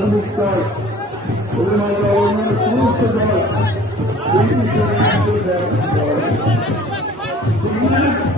konuklar, kurmaylarını konuklar, konuklar, konuklar, konuklar, konuklar,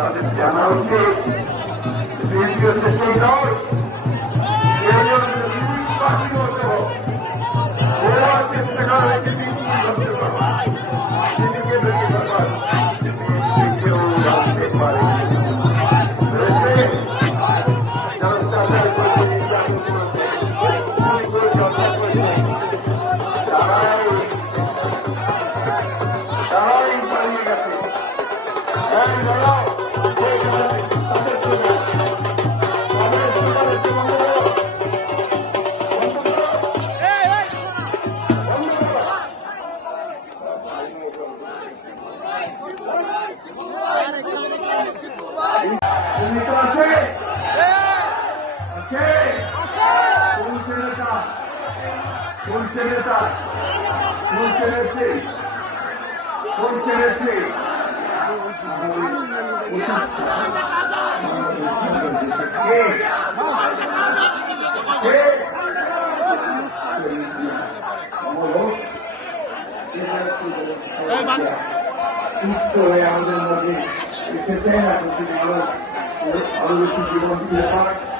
তাদের জানা উচিত বিএনপি হচ্ছে সেই নয় পার্টি হতে কোন ছেলেটা কোন ছেলেছে হয়ে আমাদের মধ্যে আর বেশি জীবন পাক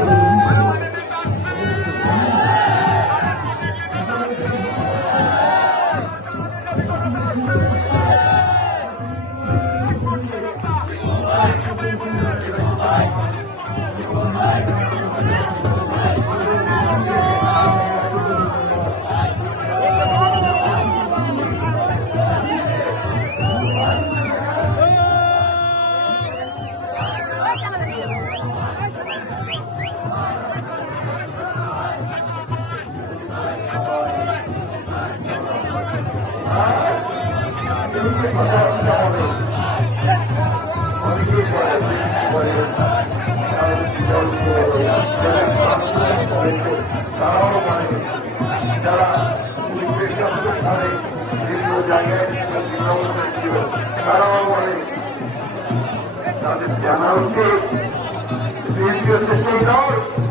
তারাও মানে যারা স্থানে বিভিন্ন জায়গায় ছিল তারাও মানে তাদের জানা উচিত সেই নয়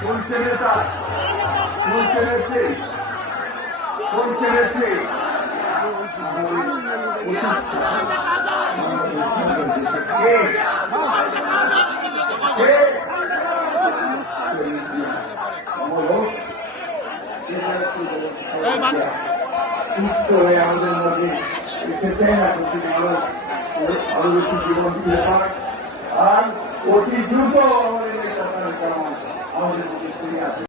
কোন ছেলেটা কোন ছেলেছে কোন হয়ে আমাদের মধ্যে আর বেশি জীবন পাক আর অতি দ্রুত আমাদের আমাদের